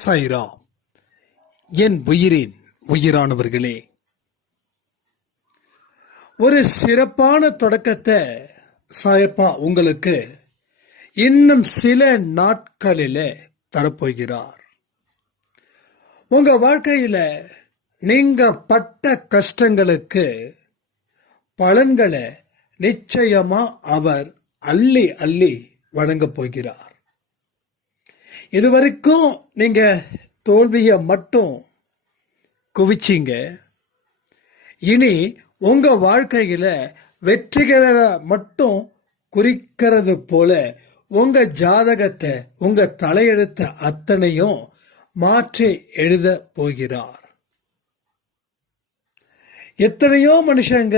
சைரா, என் உயிரின் உயிரானவர்களே, ஒரு சிறப்பான தொடக்கத்தை சாயப்பா உங்களுக்கு இன்னும் சில நாட்களில் தரப்போகிறார். உங்க வாழ்க்கையில நீங்க பட்ட கஷ்டங்களுக்கு பலன்களை நிச்சயமா அவர் அள்ளி அள்ளி வழங்க போகிறார். இதுவரைக்கும் நீங்க தோல்வியை மட்டும் குவிச்சிங்க. இனி உங்க வாழ்க்கையில வெற்றிகளை மட்டும் குறிக்கிறது போல உங்க ஜாதகத்தை, உங்க தலையெழுத்த அத்தனையும் மாற்றி எழுத போகிறார். எத்தனையோ மனுஷங்க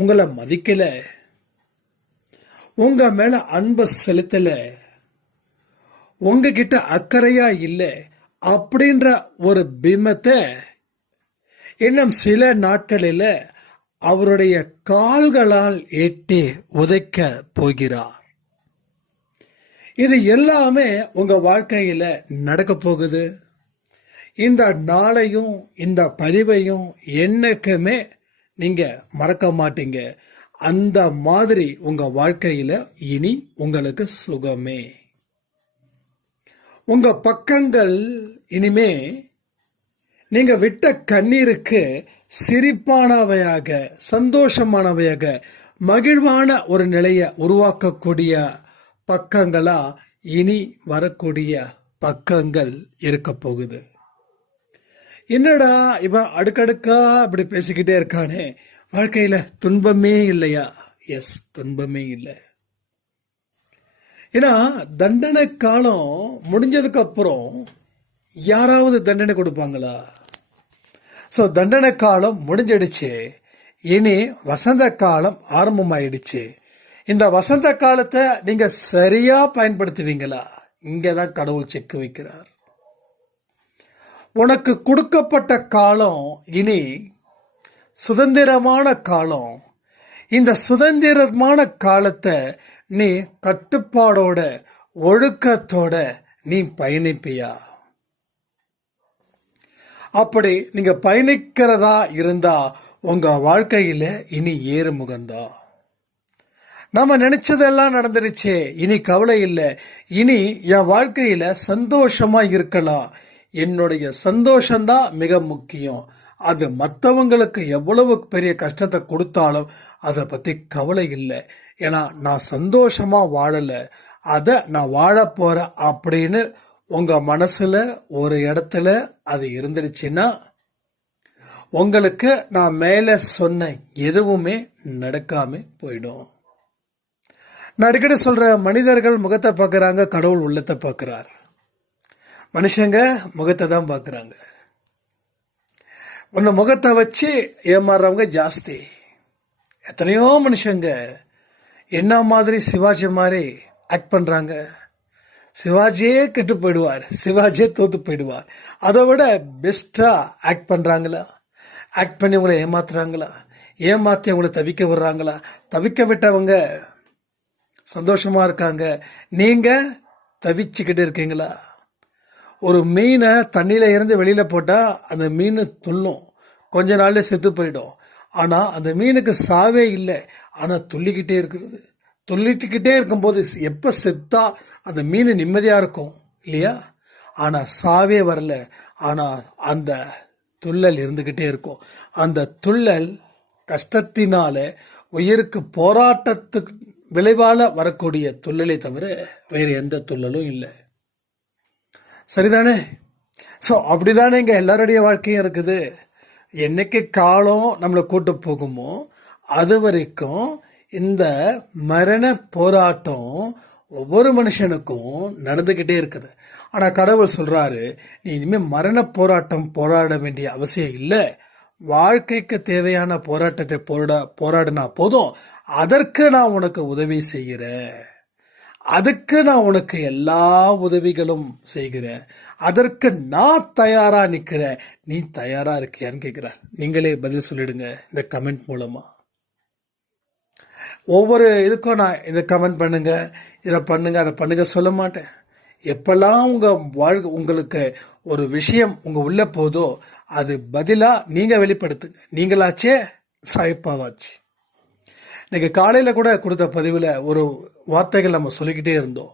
உங்களை மதிக்கல, உங்க மேல அன்பு செலுத்தல, உங்ககிட்ட அக்கறையா இல்லை அப்படின்ற ஒரு பிம்பத்தை இன்னும் சில நாட்களில் அவருடைய கால்களால் எட்டி உதைக்க போகிறார். இது எல்லாமே உங்க வாழ்க்கையில நடக்க போகுது. இந்த நாளையும் இந்த பதிவையும் என்னைக்குமே நீங்க மறக்க மாட்டீங்க. அந்த மாதிரி உங்க வாழ்க்கையில இனி உங்களுக்கு சுகமே. உங்க பக்கங்கள் இனிமே நீங்க விட்ட கண்ணீருக்கு சிரிப்பானவையாக, சந்தோஷமானவையாக, மகிழ்வான ஒரு நிலையை உருவாக்கக்கூடிய பக்கங்களா இனி வரக்கூடிய பக்கங்கள் இருக்க போகுது. என்னடா இவன் அடுக்கடுக்கா இப்படி பேசிக்கிட்டே இருக்கானே, வாழ்க்கையில துன்பமே இல்லையா? எஸ், துன்பமே இல்லை. ஏன்னா தண்டனை காலம் முடிஞ்சதுக்கு அப்புறம் யாராவது தண்டனை கொடுப்பாங்களா? ஸோ தண்டனை காலம் முடிஞ்சிடுச்சு. இனி வசந்த காலம் ஆரம்பமாயிடுச்சு. இந்த வசந்த காலத்தை நீங்க சரியா பயன்படுத்துவீங்களா? இங்கதான் கடவுள் செக் வைக்கிறார். உனக்கு கொடுக்கப்பட்ட காலம் இனி சுதந்திரமான காலம். இந்த சுதந்திரமான காலத்தை நீ கட்டுப்பாடோட, ஒழுக்கத்தோட நீ பயணிப்பியா? அப்படி நீங்க பயணிக்கிறதா இருந்தா உங்க வாழ்க்கையில இனி ஏறுமுகம்தான். நம்ம நினைச்சதெல்லாம் நடந்துடுச்சு, இனி கவலை இல்லை. இனி என் வாழ்க்கையில சந்தோஷமா இருக்கலாம். என்னுடைய சந்தோஷம்தான் மிக முக்கியம். அது மற்றவங்களுக்கு எவ்வளவு பெரிய கஷ்டத்தை கொடுத்தாலும் அதை பற்றி கவலை இல்லை. ஏன்னா நான் சந்தோஷமா வாழலை, அதை நான் வாழ போறேன் அப்படின்னு உங்க மனசுல ஒரு இடத்துல அது இருந்துடுச்சுன்னா உங்களுக்கு நான் மேலே சொன்ன எதுவுமே நடக்காம போயிடும். நான் அடிக்கடி சொல்ற, மனிதர்கள் முகத்தை பார்க்குறாங்க, கடவுள் உள்ளத்தை பார்க்குறார். மனுஷங்க முகத்தை தான் பார்க்குறாங்க. உன்னை முகத்தை வச்சு ஏமாறுறவங்க ஜாஸ்தி. எத்தனையோ மனுஷங்க என்ன மாதிரி சிவாஜி மாதிரி ஆக்ட் பண்ணுறாங்க. சிவாஜியே கெட்டு போயிடுவார், சிவாஜியே தோத்து போயிடுவார். அதை விட பெஸ்ட்டாக ஆக்ட் பண்ணுறாங்களா? ஆக்ட் பண்ணி உங்களை ஏமாத்துறாங்களா? ஏமாற்றி அவங்கள தவிக்க விடுறாங்களா? தவிக்க விட்டவங்க சந்தோஷமாக இருக்காங்க. நீங்கள் தவிச்சுக்கிட்டு இருக்கீங்களா? ஒரு மீனை தண்ணியில் இருந்து வெளியில் போட்டால் அந்த மீன் துள்ளும், கொஞ்ச நாள்ல செத்து போயிடும். ஆனால் அந்த மீனுக்கு சாவே இல்லை, ஆனால் துள்ளிக்கிட்டே இருக்கிறது. துள்ளிட்டுக்கிட்டே இருக்கும்போது எப்போ செத்தா அந்த மீன் நிம்மதியாக இருக்கும் இல்லையா? ஆனால் சாவே வரல, ஆனால் அந்த துள்ளல் இருந்துக்கிட்டே இருக்கும். அந்த துள்ளல் கஷ்டத்தினால உயிருக்கு போராட்டத்துக்கு விளைவால் வரக்கூடிய துள்ளலை தவிர வேறு எந்த துள்ளலும் இல்லை. சரிதானே? ஸோ அப்படிதானே இங்கே எல்லாருடைய வாழ்க்கையும் இருக்குது. என்னைக்கு காலம் நம்மளை கூட்டு போகுமோ அது வரைக்கும் இந்த மரண போராட்டம் ஒவ்வொரு மனுஷனுக்கும் நடந்துக்கிட்டே இருக்குது. ஆனால் கடவுள் சொல்கிறாரு, நீ இனிமேல் மரண போராட்டம் போராட வேண்டிய அவசியம் இல்லை. வாழ்க்கைக்கு தேவையான போராட்டத்தை போராடினா போதும். அதற்கு நான் உனக்கு உதவி செய்கிறேன், அதுக்கு நான் உனக்கு எல்லா உதவிகளும் செய்கிறேன், அதற்கு நான் தயாரா நிற்கிறேன். நீ தயாரா இருக்கியான்னு கேட்கிறார். நீங்களே பதில் சொல்லிடுங்க இந்த கமெண்ட் மூலமா. ஒவ்வொரு இதுக்கும் நான் இதை கமெண்ட் பண்ணுங்க, இதை பண்ணுங்க, அதை பண்ணுங்க சொல்ல மாட்டேன். எப்பெல்லாம் உங்களுக்கு ஒரு விஷயம் உங்க உள்ள போதோ அது பதிலா நீங்க வெளிப்படுத்துங்க. நீங்களாச்சே சாயப்பாவாச்சு. இன்னைக்கு காலையில கூட கொடுத்த பதிவில் ஒரு வார்த்தைகள் நம்ம சொல்லிக்கிட்டே இருந்தோம்.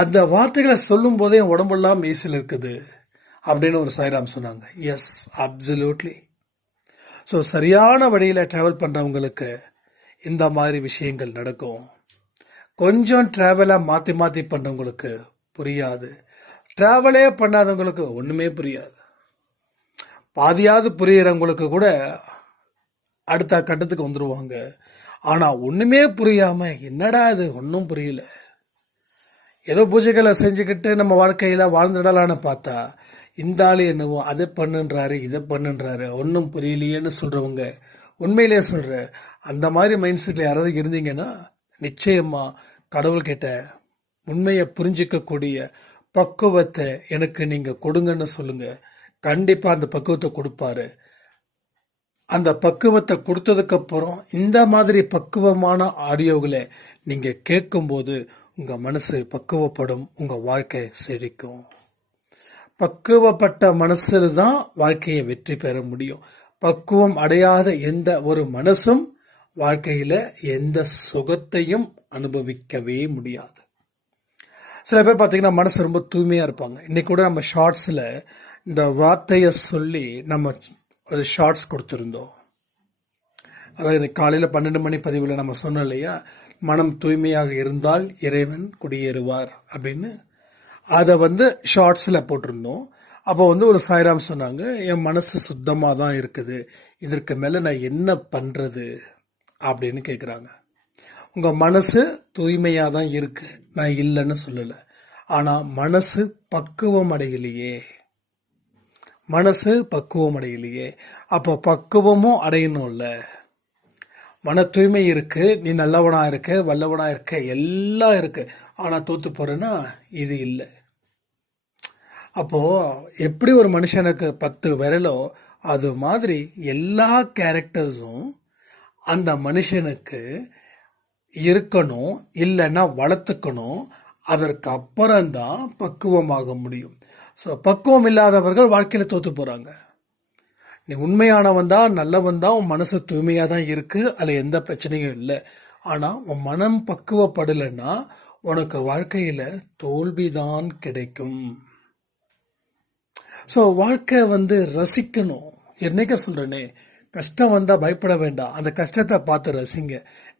அந்த வார்த்தைகளை சொல்லும் போதே என் உடம்பெல்லாம் மீசில் இருக்குது அப்படின்னு ஒரு சாய்ராம் சொன்னாங்க. S, absolutely. ஸோ சரியான வழியில் ட்ராவல் பண்ணுறவங்களுக்கு இந்த மாதிரி விஷயங்கள் நடக்கும். கொஞ்சம் ட்ராவலாக மாற்றி மாற்றி பண்ணுறவங்களுக்கு புரியாது. ட்ராவலே பண்ணாதவங்களுக்கு ஒன்றுமே புரியாது. பாதியாவது புரியிறவங்களுக்கு கூட அடுத்த கட்டத்துக்கு வந்துடுவாங்க. ஆனால் ஒன்றுமே புரியாமல் என்னடா இது ஒன்றும் புரியல, ஏதோ பூஜைகளை செஞ்சுக்கிட்டு நம்ம வாழ்க்கையில் வாழ்ந்துடலான்னு பார்த்தா இந்த ஆள் என்னவோ அதை பண்ணுன்றாரு இதை பண்ணுன்றாரு ஒன்றும் புரியலையேன்னு சொல்கிறவங்க, உண்மையிலேயே சொல்கிற அந்த மாதிரி மைண்ட் செட்டில் யாராவது இருந்தீங்கன்னா நிச்சயமாக கடவுள்கிட்ட உண்மையை புரிஞ்சிக்கக்கூடிய பக்குவத்தை எனக்கு நீங்கள் கொடுங்கன்னு சொல்லுங்கள். கண்டிப்பாக அந்த பக்குவத்தை கொடுப்பாரு. அந்த பக்குவத்தை கொடுத்ததுக்கப்புறம் இந்த மாதிரி பக்குவமான ஆடியோகளை நீங்கள் கேட்கும்போது உங்கள் மனசு பக்குவப்படும், உங்கள் வாழ்க்கை செழிக்கும். பக்குவப்பட்ட மனசில் தான் வாழ்க்கையை வெற்றி பெற முடியும். பக்குவம் அடையாத எந்த ஒரு மனசும் வாழ்க்கையில் எந்த சுகத்தையும் அனுபவிக்கவே முடியாது. சில பேர் பார்த்தீங்கன்னா மனசு ரொம்ப தூய்மையாக இருப்பாங்க. இன்றைக்கி கூட நம்ம ஷார்ட்ஸில் இந்த வார்த்தையை சொல்லி நம்ம ஒரு ஷார்ட்ஸ் கொடுத்துருந்தோம். அதாவது காலையில் 12 மணி பதிவில் நம்ம சொன்னோம் இல்லையா, மனம் தூய்மையாக இருந்தால் இறைவன் குடியேறுவார் அப்படின்னு. அதை ஷார்ட்ஸில் போட்டிருந்தோம். அப்போ ஒரு சாய்ராம் சொன்னாங்க, என் மனசு சுத்தமாக தான் இருக்குது, இதற்கு மேலே நான் என்ன பண்ணுறது அப்படின்னு கேட்குறாங்க. உங்கள் மனசு தூய்மையாக தான் இருக்குது, நான் இல்லைன்னு சொல்லலை. ஆனால் மனசு பக்குவம் அடையலையே, மனசு பக்குவம் அடையலையே. அப்போ பக்குவமும் அடையணும்ல. மன தூய்மை இருக்கு, நீ நல்லவனா இருக்க, வல்லவனா இருக்க, எல்லாம் இருக்கு, ஆனால் தோத்து போறேன்னா இது இல்லை. அப்போ எப்படி ஒரு மனுஷனுக்கு 10 விரலோ அது மாதிரி எல்லா கேரக்டர்ஸும் அந்த மனுஷனுக்கு இருக்கணும், இல்லைன்னா வளர்த்துக்கணும். அதற்கு அப்புறம்தான் பக்குவமாக முடியும். ஸோ பக்குவம் இல்லாதவர்கள் வாழ்க்கையில் தோற்று போகிறாங்க. நீ உண்மையானவன் தான், நல்லவன் தான், உன் மனசு தூய்மையாக தான் இருக்குது, அதில் எந்த பிரச்சனையும் இல்லை. ஆனால் உன் மனம் பக்குவப்படலைன்னா உனக்கு வாழ்க்கையில் தோல்விதான் கிடைக்கும். ஸோ வாழ்க்கை ரசிக்கணும். என்னைக்க சொல்கிறேனே, கஷ்டம் வந்தால் பயப்பட வேண்டாம், அந்த கஷ்டத்தை பார்த்து ரசிங்க.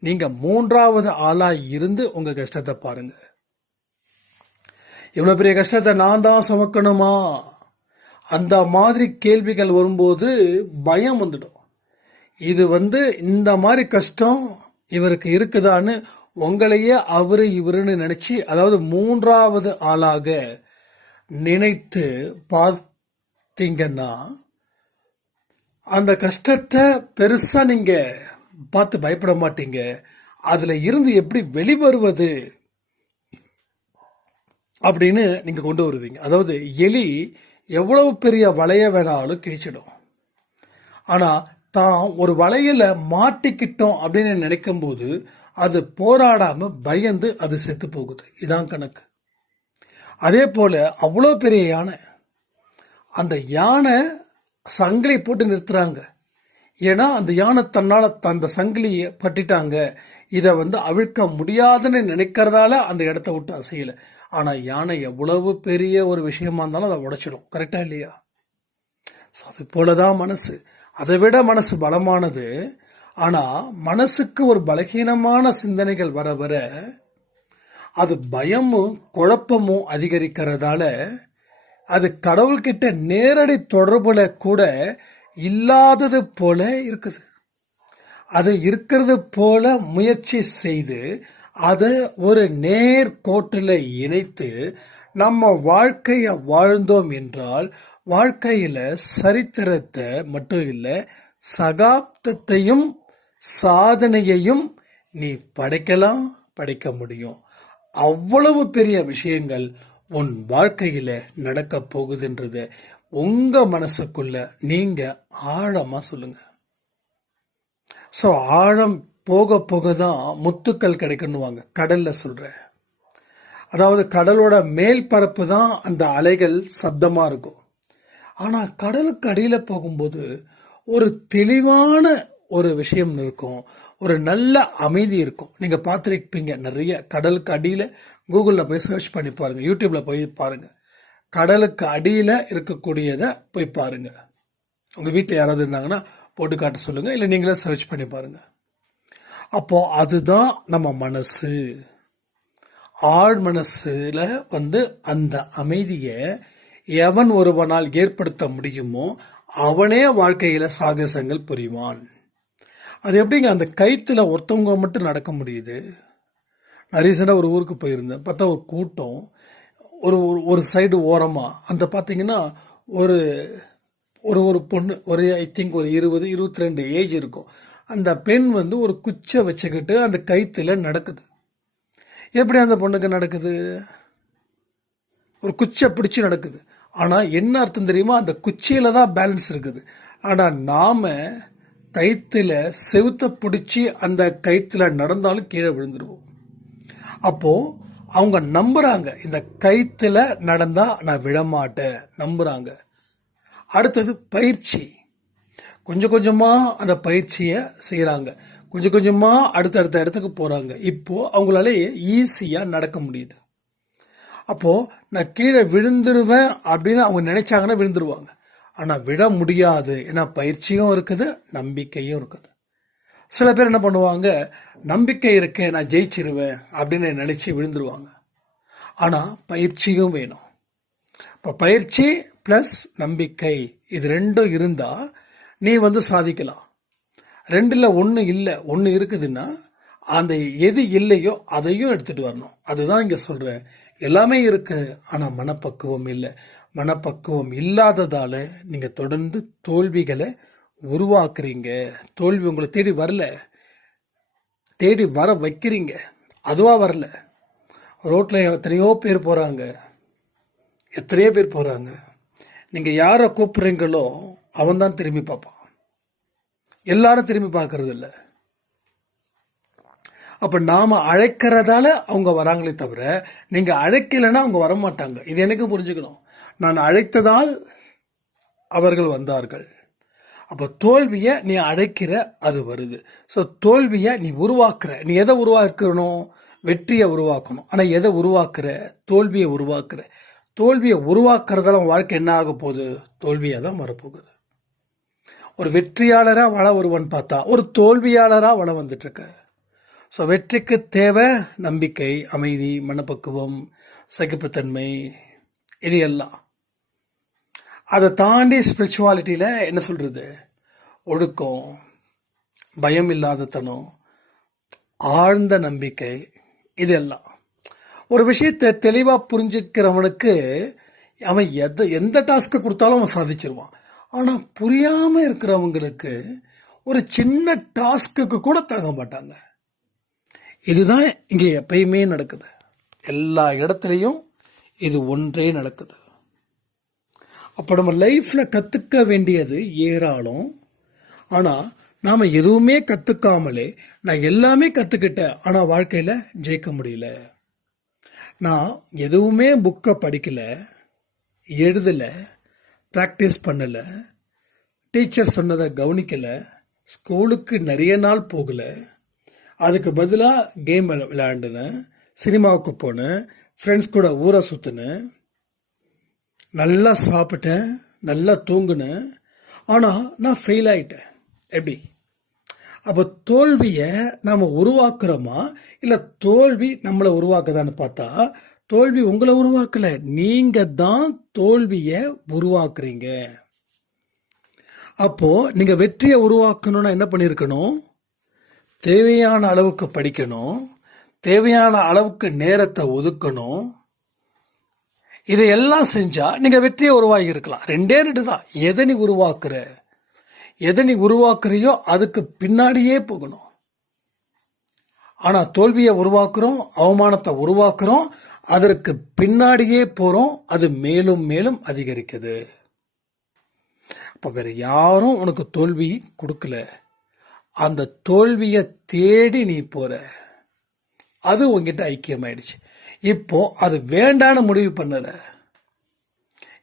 நீங்கள் 3வது ஆளாக இருந்து உங்கள் கஷ்டத்தை பாருங்கள். இவ்வளோ பெரிய கஷ்டத்தை நான் தான் சுமக்கணுமா, அந்த மாதிரி கேள்விகள் வரும்போது பயம் வந்துடும். இது இந்த மாதிரி கஷ்டம் இவருக்கு இருக்குதான்னு உங்களையே அவரு இவருன்னு நினச்சி, அதாவது 3வது ஆளாக நினைத்து பார்த்தீங்கன்னா அந்த கஷ்டத்தை பெருசாக நீங்கள் பார்த்து பயப்பட மாட்டீங்க. அதில் இருந்து எப்படி வெளிவருவது அப்படின்னு நீங்கள் கொண்டு வருவீங்க. அதாவது எலி எவ்வளவு பெரிய வலைய வேணாலும் கிழிச்சிடும், ஆனால் தான் ஒரு வலையில் மாட்டிக்கிட்டோம் அப்படின்னு நினைக்கும் போது அது போராடாமல் பயந்து அது செத்து போகுது. இதான் கணக்கு. அதே போல் அவ்வளோ பெரிய யானை, அந்த யானை சங்கிலி போட்டு நிறுத்துறாங்க. ஏன்னா அந்த யானை தன்னால் அந்த சங்கிலியை பட்டிட்டாங்க, இதை அவிழ்க்க முடியாதுன்னு நினைக்கிறதால அந்த இடத்த விட்டு அசையலை. ஆனால் யானை எவ்வளவு பெரிய ஒரு விஷயமா இருந்தாலும் அதை உடைச்சிடும். கரெக்டா இல்லையா? ஸோ அது போலதான் மனசு. அதை விட மனசு பலமானது. ஆனால் மனசுக்கு ஒரு பலகீனமான சிந்தனைகள் வர வர அது பயமும் குழப்பமும் அதிகரிக்கிறதால அது கடவுள்கிட்ட நேரடி தொடர்புல கூட இல்லாதது போல இருக்குது. அது இருக்கிறது போல முயற்சி செய்து அதை ஒரு நேர்கோட்டில் இணைத்து நம்ம வாழ்க்கையை வாழ்ந்தோம் என்றால் வாழ்க்கையில் சரித்திரத்தை மட்டும் இல்லை, சகாப்தத்தையும் சாதனையையும் நீ படைக்கலாம், படைக்க முடியும். அவ்வளவு பெரிய விஷயங்கள் உன் வாழ்க்கையில் நடக்க போகுதுன்றத உங்க மனசுக்குள்ள நீங்க ஆழமா சொல்லுங்க. ஸோ ஆழம் போக போக தான் முத்துக்கள் கிடைக்கணுவாங்க, கடல்ல சொல்றேன். அதாவது கடலோட மேல் பரப்பு தான் அந்த அலைகள் சப்தமாக இருக்கும். ஆனால் கடலுக்கு அடியில் போகும்போது ஒரு தெளிவான ஒரு விஷயம் இருக்கும், ஒரு நல்ல அமைதி இருக்கும். நீங்கள் பார்த்துருப்பீங்க நிறைய கடலுக்கு அடியில். கூகுளில் போய் சர்ச் பண்ணி பாருங்கள், யூடியூப்பில் போய் பாருங்கள். கடலுக்கு அடியில் இருக்கக்கூடியதை போய் பாருங்கள். உங்கள் வீட்டில் யாராவது இருந்தாங்கன்னா போட்டு காட்ட சொல்லுங்கள், இல்லை நீங்களே சர்ச் பண்ணி பாருங்கள். அப்போது அதுதான் நம்ம மனசு. ஆழ் மனசில் அந்த அமைதியை எவன் ஒருவனால் ஏற்படுத்த முடியுமோ அவனே வாழ்க்கையில் சாகசங்கள் புரிவான். அது எப்படிங்க அந்த கயிற்றுல ஒருத்தவங்க மட்டும் நடக்க முடியுது? நான் ரீசெண்டாக ஒரு ஊருக்கு போயிருந்தேன். பார்த்தா ஒரு கூட்டம் ஒரு ஒரு சைடு ஓரமாக அந்த பார்த்தீங்கன்னா ஒரு ஒரு ஒரு பொண்ணு, ஒரு ஐ திங்க் ஒரு 20-22 ஏஜ் இருக்கும். அந்த பெண் ஒரு குச்சை வச்சுக்கிட்டு அந்த கயிற்றுல நடக்குது. எப்படி அந்த பொண்ணுக்கு நடக்குது? ஒரு குச்சை பிடிச்சி நடக்குது. ஆனால் என்ன அர்த்தம் தெரியுமா? அந்த குச்சியில் தான் பேலன்ஸ் இருக்குது. ஆனால் நாம் கயிற்றுல செவுத்த பிடிச்சி அந்த கயிற்றுல நடந்தாலும் கீழே விழுந்துருவோம். அப்போது அவங்க நம்புகிறாங்க, இந்த கயிற்றுல நடந்தால் நான் விழமாட்டேன், நம்புகிறாங்க. அடுத்தது பயிற்சி. கொஞ்சம் கொஞ்சமாக அந்த பயிற்சியை செய்கிறாங்க, கொஞ்சம் கொஞ்சமாக அடுத்தடுத்த இடத்துக்கு போகிறாங்க. இப்போது அவங்களால ஈஸியாக நடக்க முடியுது. அப்போது நான் கீழே விழுந்துருவேன் அப்படின்னு அவங்க நினைச்சாங்கன்னா விழுந்துருவாங்க. ஆனால் விட முடியாது, ஏன்னா பயிற்சியும் இருக்குது, நம்பிக்கையும் இருக்குது. சில பேர் என்ன பண்ணுவாங்க, நம்பிக்கை இருக்கேன் நான் ஜெயிச்சிருவேன் அப்படின்னு நினச்சி விழுந்துருவாங்க. ஆனால் பயிற்சியும் வேணும். இப்போ பயிற்சி ப்ளஸ் நம்பிக்கை இது ரெண்டும் இருந்தால் நீ சாதிக்கலாம். ரெண்டில் ஒன்று இல்லை, ஒன்று இருக்குதுன்னா அந்த எது இல்லையோ அதையும் எடுத்துகிட்டு வரணும். அதுதான் இங்கே சொல்கிறேன். எல்லாமே இருக்குது, ஆனால் மனப்பக்குவம் இல்லை. மனப்பக்குவம் இல்லாததால் நீங்கள் தொடர்ந்து தோல்விகளை உருவாக்குறீங்க. தோல்வி உங்களை தேடி வரல, தேடி வர வைக்கிறீங்க. அதுவாக வரல. ரோட்டில் எத்தனையோ பேர் போகிறாங்க, எத்தனையோ பேர் போகிறாங்க. நீங்கள் யாரை கூப்பிட்றீங்களோ அவன் தான் திரும்பி பார்ப்பான், எல்லாரும் திரும்பி பார்க்கறது இல்லை. அப்போ நாம் அழைக்கிறதால அவங்க வராங்களே தவிர நீங்கள் அழைக்கலைன்னா அவங்க வரமாட்டாங்க. இது எனக்கு புரிஞ்சுக்கணும். நான் அழைத்ததால் அவர்கள் வந்தார்கள். அப்போ தோல்வியை நீ அழைக்கிற, அது வருது. ஸோ தோல்வியை நீ உருவாக்குற. நீ எதை உருவாக்கணும்? வெற்றியை உருவாக்கணும். ஆனால் எதை உருவாக்குற? தோல்வியை உருவாக்குற. தோல்வியை உருவாக்குறதால வாழ்க்கை என்ன ஆக போகுது? தோல்வியாக தான் வரப்போகுது. ஒரு வெற்றியாளராக வள வருவன் பார்த்தா ஒரு தோல்வியாளராக வள வந்துட்டுருக்க. ஸோ வெற்றிக்கு தேவை நம்பிக்கை, அமைதி, மனப்பக்குவம், சகிப்புத்தன்மை, இது எல்லாம். அதை தாண்டி ஸ்பிரிச்சுவாலிட்டியில் என்ன சொல்கிறது? ஒழுக்கம், பயம் இல்லாத தனம், ஆழ்ந்த நம்பிக்கை, இதெல்லாம். ஒரு விஷயத்தை தெளிவாக புரிஞ்சுக்கிறவனுக்கு அவன் எந்த டாஸ்க்கை கொடுத்தாலும் அவன் சாதிச்சிருவான். ஆனால் புரியாமல் இருக்கிறவங்களுக்கு ஒரு சின்ன டாஸ்க்குக்கு கூட தாங்க மாட்டாங்க. இதுதான் இங்கே எப்பயுமே நடக்குது. எல்லா இடத்துலையும் இது ஒன்றே நடக்குது. அப்போ நம்ம லைஃப்பில் கற்றுக்க வேண்டியது ஏராளம். ஆனால் நாம் எதுவுமே கற்றுக்காமலே நான் எல்லாமே கற்றுக்கிட்டேன் ஆனால் வாழ்க்கையில் ஜெயிக்க முடியல. நான் எதுவுமே புக்கை படிக்கலை, எழுதலை, ப்ராக்டிஸ் பண்ணலை, டீச்சர் சொன்னதை கவனிக்கலை, ஸ்கூலுக்கு நிறைய நாள் போகலை, அதுக்கு பதிலாக கேம் விளையாண்டுனேன், சினிமாவுக்கு போனேன், ஃப்ரெண்ட்ஸ் கூட ஊரை சுற்றினேன், நல்லா சாப்பிட்டேன், நல்லா தூங்கினேன், ஆனால் நான் ஃபெயில் ஆகிட்டேன். எப்படி? அப்போ தோல்வியை நாம் உருவாக்குறோமா இல்லை தோல்வி நம்மளை உருவாக்குதான்னு பார்த்தா தோல்வி உங்களை உருவாக்கலை, நீங்கள் தான் தோல்வியை உருவாக்குறீங்க. அப்போது நீங்கள் வெற்றியை உருவாக்கணும்னா என்ன பண்ணியிருக்கணும்? தேவையான அளவுக்கு படிக்கணும், தேவையான அளவுக்கு நேரத்தை ஒதுக்கணும். இதையெல்லாம் செஞ்சால் நீங்கள் வெற்றியை உருவாகி இருக்கலாம். ரெண்டே ரெண்டு தான். எதை நீ உருவாக்குறியோ அதுக்கு பின்னாடியே போகணும். ஆனால் தோல்வியை உருவாக்குறோம், அவமானத்தை உருவாக்குறோம், அதற்கு பின்னாடியே போகிறோம். அது மேலும் மேலும் அதிகரிக்குது. அப்போ வேறு யாரும் உனக்கு தோல்வி கொடுக்கல, அந்த தோல்வியை தேடி நீ போகிற, அது உங்ககிட்ட ஐக்கியமாயிடுச்சு. இப்போ அது வேண்டான்னு முடிவு பண்ணுற.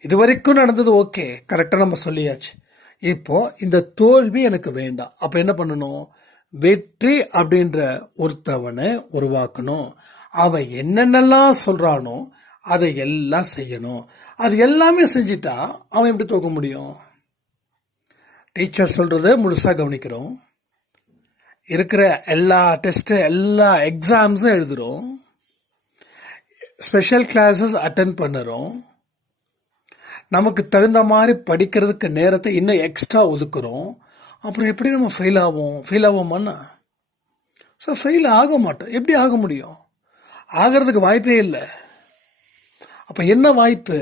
இது வரைக்கும் நடந்தது ஓகே, கரெக்டாக நம்ம சொல்லியாச்சு. இப்போ இந்த தோல்வி எனக்கு வேண்டாம். அப்போ என்ன பண்ணணும்? வெற்றி அப்படின்ற ஒருத்தவனை உருவாக்கணும். அவன் என்னென்னலாம் சொல்கிறானோ அதை எல்லாம் செய்யணும். அது எல்லாமே செஞ்சிட்டா அவன் எப்படி தோக்க முடியும்? டீச்சர் சொல்கிறத முழுசாக கவனிக்கிறோம். இருக்கிற எல்லா டெஸ்ட்டு எல்லா எக்ஸாம்ஸும் எழுதுகிறோம். ஸ்பெஷல் கிளாஸஸ் அட்டென்ட் பண்ணுறோம். நமக்கு தகுந்த மாதிரி படிக்கிறதுக்கு நேரத்தை இன்னும் எக்ஸ்ட்ரா ஒதுக்குறோம். அப்புறம் எப்படி நம்ம ஃபெயில் ஆகுவோமாண்ணா? ஸோ ஃபெயில் ஆக மாட்டோம். எப்படி ஆக முடியும்? ஆகிறதுக்கு வாய்ப்பே இல்லை. அப்போ என்ன வாய்ப்பு?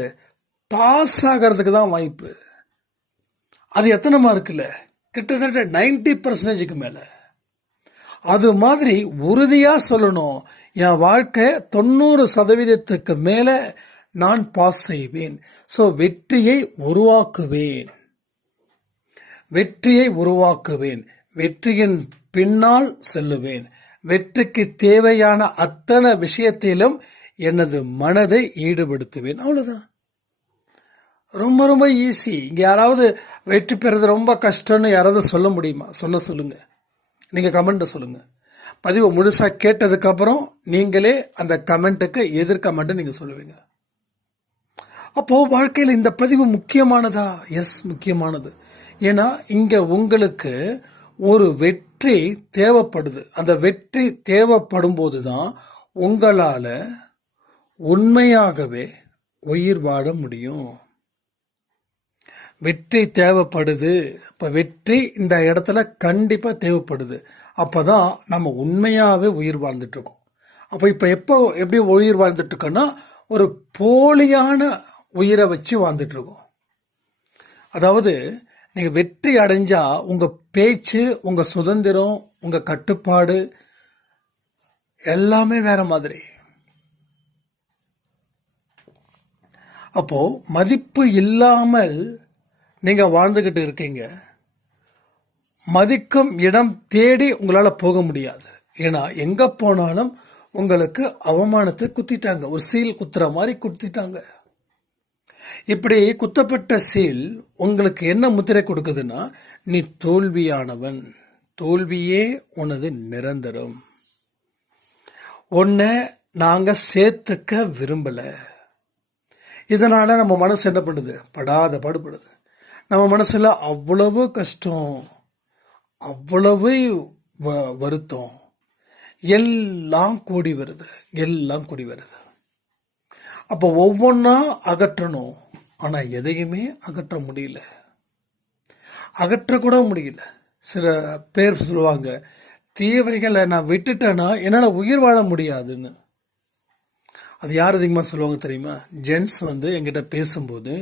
பாஸ் ஆகிறதுக்கு தான் வாய்ப்பு. அது எத்தனை மார்க்கில்? கிட்டத்தட்ட 90% மேலே. அது மாதிரி உறுதியாக சொல்லணும், என் வாழ்க்கை 90% மேலே நான் பாஸ் செய்வேன். ஸோ வெற்றியை உருவாக்குவேன். வெற்றியின் பின்னால் செல்லுவேன். வெற்றிக்கு தேவையான அத்தனை விஷயத்திலும் எனது மனதை ஈடுபடுத்துவேன். அவ்வளோதான். ரொம்ப ரொம்ப ஈஸி. இங்கே யாராவது வெற்றி பெறது ரொம்ப கஷ்டம்னு யாராவது சொல்ல முடியுமா? சொல்லுங்க. நீங்கள் கமெண்ட்டை சொல்லுங்கள். பதிவை முழுசாக கேட்டதுக்கப்புறம் நீங்களே அந்த கமெண்ட்டுக்கு எதிர் கமெண்ட்டை நீங்கள் சொல்லுவீங்க. அப்போது வாழ்க்கையில் இந்த பதிவு முக்கியமானதா? எஸ், முக்கியமானது. ஏன்னா இங்கே உங்களுக்கு ஒரு வெற்றி தேவைப்படுது. அந்த வெற்றி தேவைப்படும் போது தான் உங்களால் உண்மையாகவே உயிர் வாழ முடியும். வெற்றி தேவைப்படுது. இப்போ வெற்றி இந்த இடத்துல கண்டிப்பாக தேவைப்படுது. அப்போ தான் நம்ம உண்மையாகவே உயிர் வாழ்ந்துட்டுருக்கோம். அப்போ இப்போ எப்படி உயிர் வாழ்ந்துட்டுருக்கோன்னா, ஒரு போலியான உயிரை வச்சு வாழ்ந்துட்டுருக்கோம். அதாவது நீங்கள் வெற்றி அடைஞ்சால் உங்கள் பேச்சு, உங்கள் சுதந்திரம், உங்கள் கட்டுப்பாடு எல்லாமே வேற மாதிரி. அப்போது மதிப்பு இல்லாமல் நீங்கள் வாழ்ந்துக்கிட்டு இருக்கீங்க. மதிக்கும் இடம் தேடி உங்களால் போக முடியாது. ஏன்னா எங்கே போனாலும் உங்களுக்கு அவமானத்தை குத்திட்டாங்க. ஒரு சீல் குத்துற மாதிரி குத்திட்டாங்க. இப்படி குத்தப்பட்ட சீல் உங்களுக்கு என்ன முத்திரை கொடுக்குதுன்னா, நீ தோல்வியானவன், தோல்வியே உனது நிரந்தரம், உன்னை நாங்கள் சேர்த்துக்க விரும்பலை. இதனால் நம்ம மனசு என்ன பண்ணுது? படாத பாடுபடுது. நம்ம மனசில் அவ்வளவு கஷ்டம், அவ்வளவு வருத்தம் எல்லாம் கூடி வருது. அப்போ ஒவ்வொன்றா அகற்றணும். ஆனால் எதையுமே அகற்ற முடியல. அகற்றக்கூட முடியல. சில பேர் சொல்லுவாங்க, தீவைகளை நான் விட்டுட்டேன்னா என்னால் உயிர் வாழ முடியாதுன்னு. அது யார் அதிகமாக சொல்லுவாங்க தெரியுமா? ஜென்ஸ் என்கிட்ட பேசும்போது,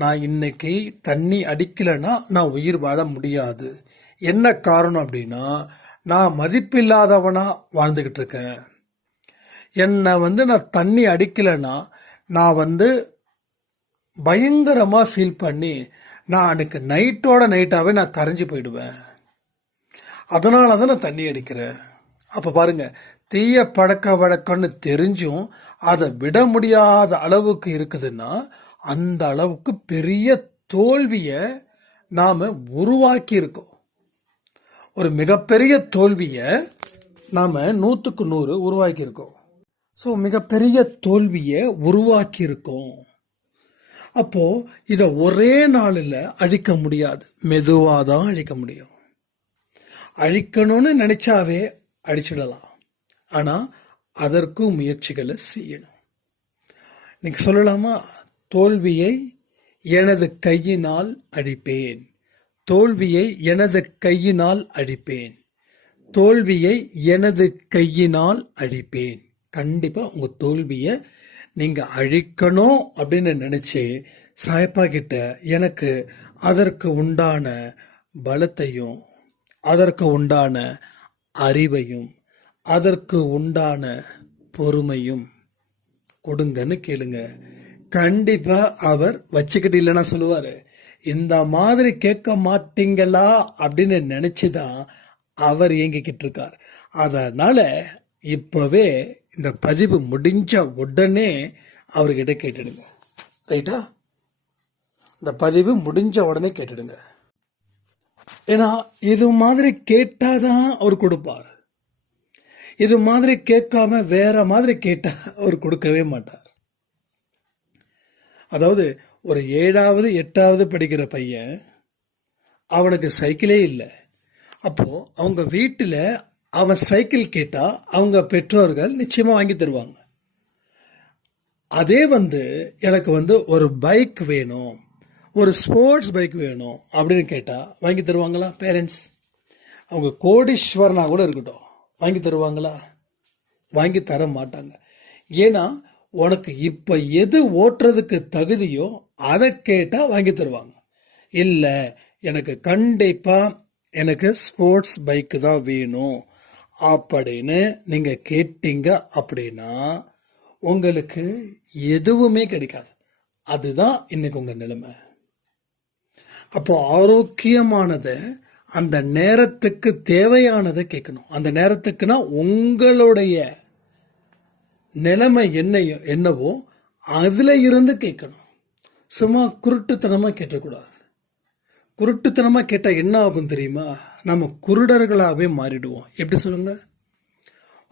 நான் இன்னைக்கு தண்ணி அடிக்கலைன்னா நான் உயிர் வாழ முடியாது. என்ன காரணம் அப்படின்னா, நான் மதிப்பில்லாதவனா வாழ்ந்துக்கிட்டு இருக்கேன். என்னை நான் தண்ணி அடிக்கலைன்னா நான் பயங்கரமாக ஃபீல் பண்ணி நான் அன்றைக்கு நைட்டாகவே நான் கரைஞ்சி போயிடுவேன். அதனால தான் நான் தண்ணி அடிக்கிறேன். அப்போ பாருங்கள், தீய பழக்க வழக்கம்னு தெரிஞ்சும் அதை விட முடியாத அளவுக்கு இருக்குதுன்னா, அந்த அளவுக்கு பெரிய தோல்வியை நாம் உருவாக்கி இருக்கோம். ஒரு மிகப்பெரிய தோல்வியை நாம் 100க்கு 100 உருவாக்கியிருக்கோம். ஸோ மிகப்பெரிய தோல்வியை உருவாக்கி இருக்கோம். அப்போது இதை ஒரே நாளில் அழிக்க முடியாது, மெதுவாக தான் அழிக்க முடியும். அழிக்கணும்னு நினச்சாவே அழிச்சிடலாம். ஆனால் அதற்கும் முயற்சிகளை செய்யணும். இன்னைக்கு சொல்லலாமா, தோல்வியை எனது கையினால் அழிப்பேன், தோல்வியை எனது கையினால் அழிப்பேன், தோல்வியை எனது கையினால் அழிப்பேன். கண்டிப்பாக உங்கள் தோல்வியை நீங்கள் அழிக்கணும் அப்படின்னு நினச்சி சாயப்பா கிட்ட எனக்கு அதற்கு உண்டான பலத்தையும், அதற்கு உண்டான அறிவையும், அதற்கு உண்டான பொறுமையும் கொடுங்கன்னு கேளுங்க. கண்டிப்பாக அவர் வச்சுக்கிட்டு இல்லைன்னா சொல்லுவார், இந்த மாதிரி கேட்க மாட்டீங்களா அப்படின்னு நினச்சி தான் அவர் இயங்கிக்கிட்டு இருக்கார். அதனால் இப்போவே இந்த பதிவு முடிஞ்ச உடனே அவர்கிட்ட கேட்டுடுங்க. ரைட்டா? இந்த பதிவு முடிஞ்ச உடனே கேட்டுடுங்க. ஏன்னா இது மாதிரி கேட்டாதான் அவர் கொடுப்பார். இது மாதிரி கேட்காம வேற மாதிரி கேட்டா அவர் கொடுக்கவே மாட்டார். அதாவது ஒரு 7வது 8வது படிக்கிற பையன், அவனுக்கு சைக்கிளே இல்லை. அப்போ அவங்க வீட்டில் அவன் சைக்கிள் கேட்டா அவங்க பெற்றோர்கள் நிச்சயமா வாங்கி தருவாங்க. அதே எனக்கு ஒரு பைக் வேணும், ஒரு ஸ்போர்ட்ஸ் பைக் வேணும் அப்படின்னு கேட்டா வாங்கி தருவாங்களா பேரண்ட்ஸ்? அவங்க கோடீஸ்வரனா கூட இருக்கட்டும், வாங்கி தருவாங்களா? வாங்கி தர மாட்டாங்க. ஏன்னா உனக்கு இப்போ எது ஓட்டுறதுக்கு தகுதியோ அதை கேட்டால் வாங்கி தருவாங்க. இல்லை, எனக்கு எனக்கு ஸ்போர்ட்ஸ் பைக்கு தான் வேணும் அப்படின்னு நீங்கள் கேட்டீங்க அப்படின்னா உங்களுக்கு எதுவுமே கிடைக்காது. அதுதான் இன்னைக்கு உங்கள் நிலைமை. அப்போ ஆரோக்கியமானதை, அந்த நேரத்துக்கு தேவையானதை கேட்கணும். அந்த நேரத்துக்குன்னா உங்களுடைய நிலைமை என்னவோ அதில் இருந்து கேட்கணும். சும்மா குருட்டுத்தனமாக கேட்டக்கூடாது. குருட்டுத்தனமாக கேட்டால் என்ன ஆகும் தெரியுமா? நம்ம குருடர்களாகவே மாறிடுவோம். எப்படி சொல்லுங்க?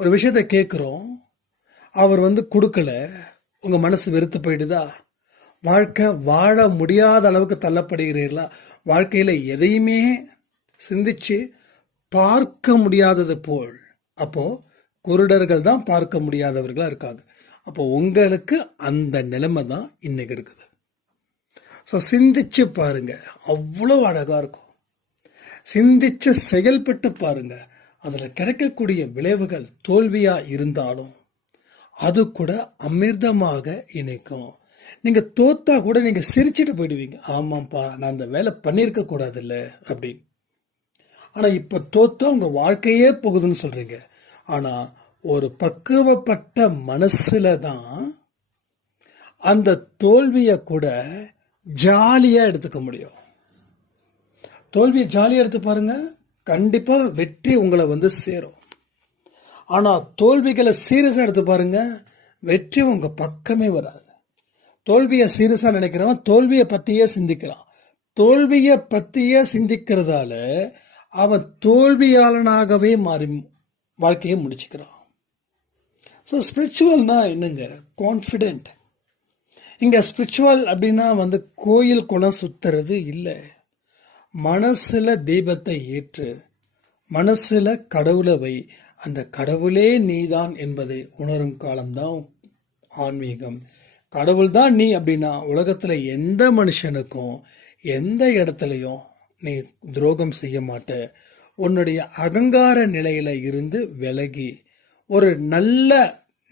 ஒரு விஷயத்தை கேட்குறோம், அவர் கொடுக்கல, உங்கள் மனசு வெறுத்து போயிடுதா? வாழ்க்கை வாழ முடியாத அளவுக்கு தள்ளப்படுகிறீர்களா? வாழ்க்கையில் எதையுமே சிந்திச்சு பார்க்க முடியாதது போல். அப்போது குருடர்கள் தான் பார்க்க முடியாதவர்களாக இருக்காங்க. அப்போ உங்களுக்கு அந்த நிலைமை தான் இன்னைக்கு இருக்குது. ஸோ சிந்திச்சு பாருங்க, அவ்வளோ அழகாக இருக்கும். சிந்திச்சு செயல்பட்டு பாருங்க, அதில் கிடைக்கக்கூடிய விளைவுகள் தோல்வியாக இருந்தாலும் அது கூட அமிர்தமாக இணைக்கும். நீங்கள் தோத்தா கூட நீங்கள் சிரிச்சுட்டு போயிடுவீங்க. ஆமாப்பா, நான் அந்த வேலை பண்ணியிருக்க கூடாதுல்ல அப்படின்னு. ஆனால் இப்போ தோத்தா உங்கள் வாழ்க்கையே போகுதுன்னு சொல்கிறீங்க. ஆனால் ஒரு பக்குவப்பட்ட மனசுல தான் அந்த தோல்வியை கூட ஜாலியாக எடுத்துக்க முடியும். தோல்வியை ஜாலியாக எடுத்து பாருங்க, கண்டிப்பாக வெற்றி உங்களை சேரும். ஆனால் தோல்விகளை சீரியஸாக எடுத்து பாருங்க, வெற்றி உங்கள் பக்கமே வராது. தோல்வியை சீரியஸாக நினைக்கிறவன் தோல்வியை பற்றியே சிந்திக்கிறான். தோல்வியை பற்றியே சிந்திக்கிறதால அவன் தோல்வியாளனாகவே மாறி வாழ்க்கையை முடிச்சுக்கிறான். ஸோ ஸ்பிரிச்சுவல்னா என்னங்க? கான்ஃபிடென்ட். இங்கே ஸ்பிரிச்சுவல் அப்படின்னா கோயில் குளம் சுத்துறது இல்லை. மனசில் தீபத்தை ஏற்று, மனசில் கடவுளை வை, அந்த கடவுளே நீதான் என்பதை உணரும் காலம்தான் ஆன்மீகம். கடவுள் தான் நீ அப்படின்னா உலகத்தில் எந்த மனுஷனுக்கும் எந்த இடத்துலையும் நீ துரோகம் செய்ய மாட்ட. உன்னுடைய அகங்கார நிலையில இருந்து விலகி ஒரு நல்ல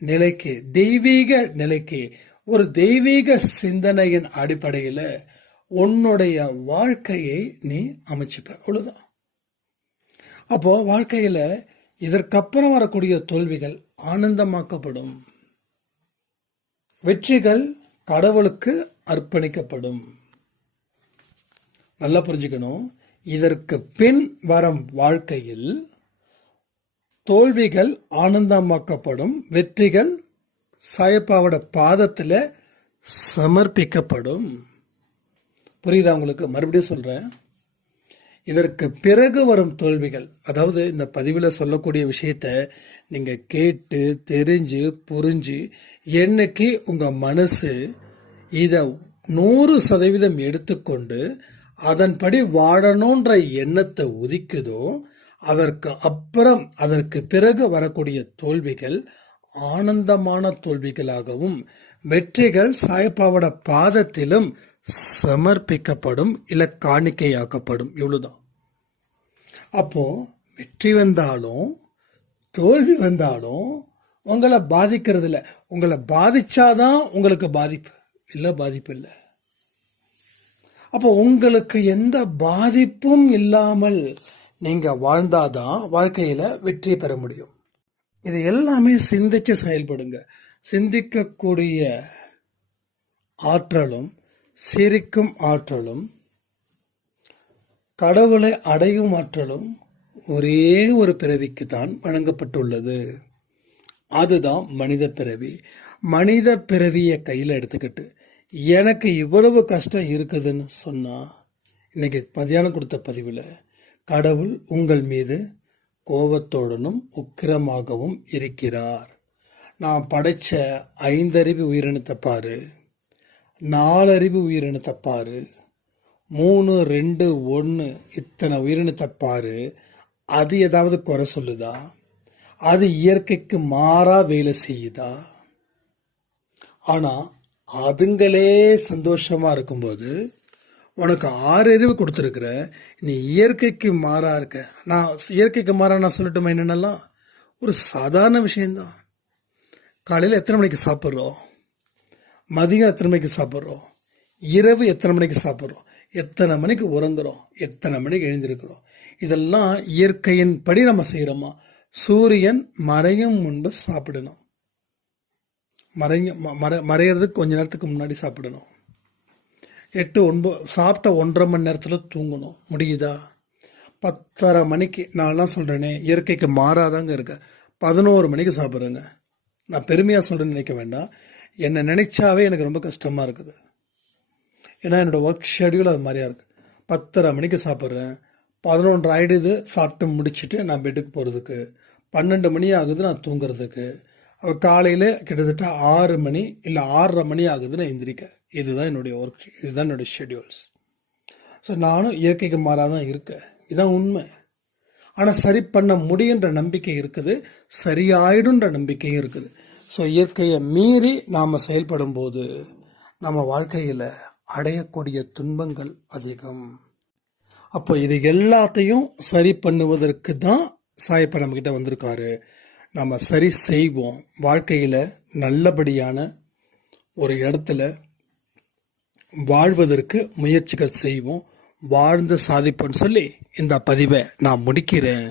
நிலைக்கு, தெய்வீக நிலைக்கு, ஒரு தெய்வீக சிந்தனையின் அடிப்படையில் உன்னுடைய வாழ்க்கையை நீ அமைச்சுப்ப. அவ்வளவுதான். அப்போ வாழ்க்கையில இதற்கப்புறம் வரக்கூடிய தோல்விகள் ஆனந்தமாக்கப்படும், வெற்றிகள் கடவுளுக்கு அர்ப்பணிக்கப்படும். நல்லா புரிஞ்சுக்கணும். இதற்கு பின் வரும் வாழ்க்கையில் தோல்விகள் ஆனந்தமாக்கப்படும், வெற்றிகள் சாயப்பாவோட பாதத்தில் சமர்ப்பிக்கப்படும். புரியுதா உங்களுக்கு? மறுபடியும் சொல்கிறேன். இதற்கு பிறகு வரும் தோல்விகள், அதாவது இந்த பதிவில் சொல்லக்கூடிய விஷயத்த நீங்கள் கேட்டு தெரிஞ்சு புரிஞ்சு என்னைக்கு உங்கள் மனசு இதை 100% எடுத்துக்கொண்டு அதன்படி வாழணுன்ற எண்ணத்தை உதிக்குதோ அதற்கு பிறகு வரக்கூடிய தோல்விகள் ஆனந்தமான தோல்விகளாகவும் வெற்றிகள் சாயப்பாவோட பாதத்திலும் சமர்ப்பிக்கப்படும், இல்லை காணிக்கையாக்கப்படும். இவ்வளவுதான். அப்போ வெற்றி வந்தாலும் தோல்வி வந்தாலும் உங்களை பாதிக்கிறது இல்லை. உங்களை பாதிச்சாதான் உங்களுக்கு பாதிப்பு, இல்லை பாதிப்பு இல்லை. அப்போ உங்களுக்கு எந்த பாதிப்பும் இல்லாமல் நீங்க வாழ்ந்தாதான் வாழ்க்கையில வெற்றி பெற முடியும். இது எல்லாமே சிந்திச்சு செயல்படுங்க. சிந்திக்கக்கூடிய ஆற்றலும் சிரிக்கும் ஆற்றலும் கடவுளை அடையும் ஆற்றலும் ஒரே ஒரு பிறவிக்கு தான் வழங்கப்பட்டுள்ளது. அதுதான் மனித பிறவி. மனித பிறவியை கையில் எடுத்துக்கிட்டு எனக்கு இவ்வளவு கஷ்டம் இருக்குதுன்னு சொன்னால், இன்னைக்கு மதியானம் கொடுத்த பதிவில் கடவுள் உங்கள் மீது கோபத்தோடனும் உக்கிரமாகவும் இருக்கிறார். நான் படைச்ச 5 அறிவு உயிரினத்தை பாரு, 4 அறிவு உயிரினத்தை பாரு, 3, 2, 1 இத்தனை உயிரினத்தை பாரு. அது ஏதாவது குறை சொல்லுதா? அது இயற்கைக்கு மாறா வேலை செய்யுதா? ஆனால் அதுங்களே சந்தோஷமாக இருக்கும்போது உனக்கு 6 அறிவு கொடுத்துருக்குற, நீ இயற்கைக்கு மாறா இருக்க. நான் இயற்கைக்கு மாறா நான் சொல்லட்டுமா என்னென்னலாம்? ஒரு சாதாரண விஷயந்தான். காலையில் எத்தனை மணிக்கு சாப்பிட்றோம்? மதியம் எத்தனை மணிக்கு சாப்பிட்றோம்? இரவு எத்தனை மணிக்கு சாப்பிட்றோம்? எத்தனை மணிக்கு உறங்குறோம்? எத்தனை மணிக்கு எழுந்திருக்கிறோம்? இதெல்லாம் இயற்கையின் படி நம்ம செய்கிறோமா? சூரியன் மறையும் முன்பு சாப்பிடணும். மறையிறதுக்கு கொஞ்ச நேரத்துக்கு முன்னாடி சாப்பிடணும். 8, 9 சாப்பிட்ட 1.5 மணி நேரத்தில் தூங்கணும். முடியுதா? 10:30 மணிக்கு நான்லாம் சொல்கிறேனே இயற்கைக்கு மாறாதாங்க இருக்க. 11 மணிக்கு சாப்பிட்றேங்க. நான் பெருமையாக சொல்கிறேன்னு நினைக்க வேண்டாம். என்னை நினைச்சாவே எனக்கு ரொம்ப கஷ்டமாக இருக்குது. ஏன்னா என்னோடய ஒர்க் ஷெடியூல் அது மாதிரியா இருக்குது. 10:30 மணிக்கு சாப்பிட்றேன், 11 ஆகிடுது சாப்பிட்டு முடிச்சுட்டு நான் பெட்டுக்கு போகிறதுக்கு, 12 மணி ஆகுது நான் தூங்குறதுக்கு. காலையில் கிட்டத்தட்ட 6 மணி இல்லை 6:30 மணி ஆகுது நான் எந்திரிக்க. இதுதான் என்னுடைய ஒர்க், இதுதான் என்னுடைய ஷெடியூல்ஸ். ஸோ நானும் இயற்கைக்கு மாறாக தான் இருக்கேன். இதுதான் உண்மை. ஆனால் சரி பண்ண முடியுன்ற நம்பிக்கை இருக்குது, சரியாயிடுன்ற நம்பிக்கையும் இருக்குது. ஸோ இயற்கையை மீறி நாம் செயல்படும் போது நம்ம வாழ்க்கையில் அடையக்கூடிய துன்பங்கள் அதிகம். அப்போ இது எல்லாத்தையும் சரி பண்ணுவதற்கு தான் சாயப்பா நம்மக்கிட்ட வந்திருக்காரு. நம்ம சரி செய்வோம். வாழ்க்கையில் நல்லபடியான ஒரு இடத்துல வாழ்வதற்கு முயற்சிகள் செய்வோம். வாழ்ந்து சாதிப்போன்னு சொல்லி இந்த பதிவை நான் முடிக்கிறேன்.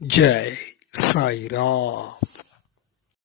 ஜெய் சாய்ராம்.